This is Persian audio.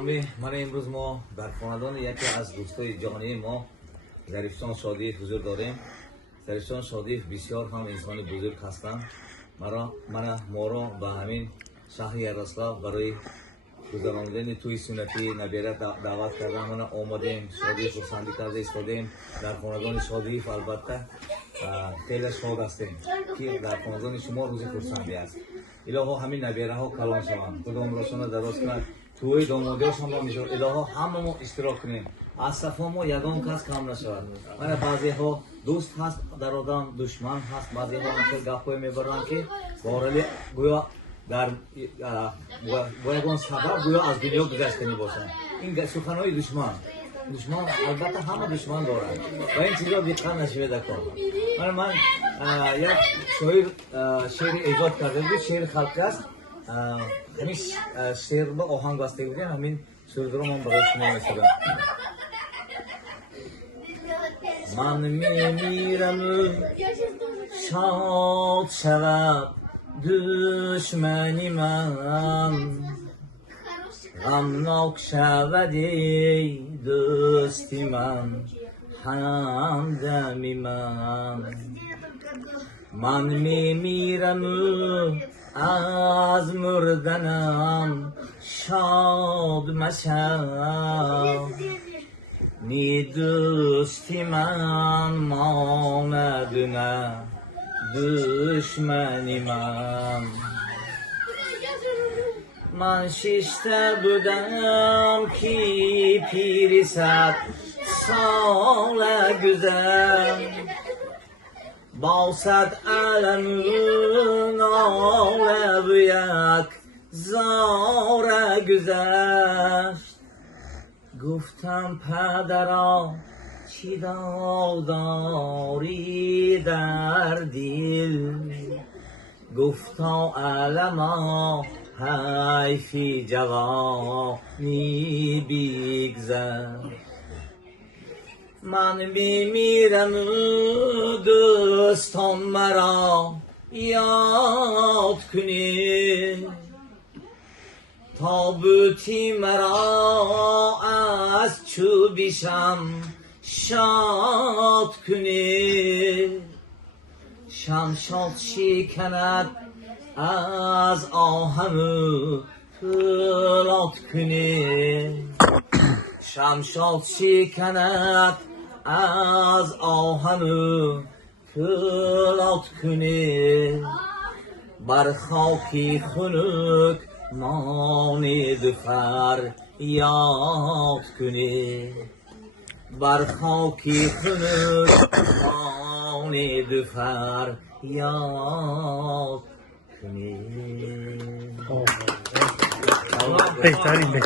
گرامی، من امروز ما در خاندان یکی از دوستای جانی ما ظریفجان شادیف حضور داریم. ظریفجان شادیف بسیار هم انسان بزرگ هستند. ما را به همین شهر یراسلا برای گذراندن توی سنتی نبیره دعوت کردن. ما آمدیم، شادیف رو خرسندی کرده ایستادیم. در خاندان شادیف البته خیلی شاد هستیم که در خاندان شما روز خرسندی است. الهی همین نبیره ها کلان شوند، خدا عمرشان را دراز کند. توی دامادیشان را می‌ذارم الهی همه ما اشتراک کنیم، از صف ما یگان کس کم نشود. من بعضی ها دوست هست در آدم، دشمن هست، بعضی ها همچنین گپ‌های میبرند که بارلی گویا در با یگان سبب گویا از دنیا گذشته باشند. این سخن‌های دشمن البته همه دشمن دارند و این چیزا دقت نشود کار. من یک شعر ایجاد کرده بود، شعر خلقی است. همین شعر با آهنگ بسته بودیم، همین شعر رو من برای شما می‌سپارم. من میمیرم شاد شود دشمنی من، غمناک شود ای دوستی من، همدمی من میمیرم از مردنم شاد مشو، نی دوستی من ماند نه دشمنی من شیشته بودم که پیری 100 سال گذشت، با 100 علم ناله و یک زار گذشت. گفتم پدرا چی داری در دل، گفتا علما حیفی جوانی بیگذشت. من میمیرم دوستان مرا یاد کنی، تابوتی مرا از چوبیشم شاد کنی، شمشاد شکند از آهن پولاد کنی، شمشاد شکند از آهن پولاد کنی، بر خاکی خنک مانید فریاد کنی، بر خاکی خنک مانید فریاد کنی. بهترین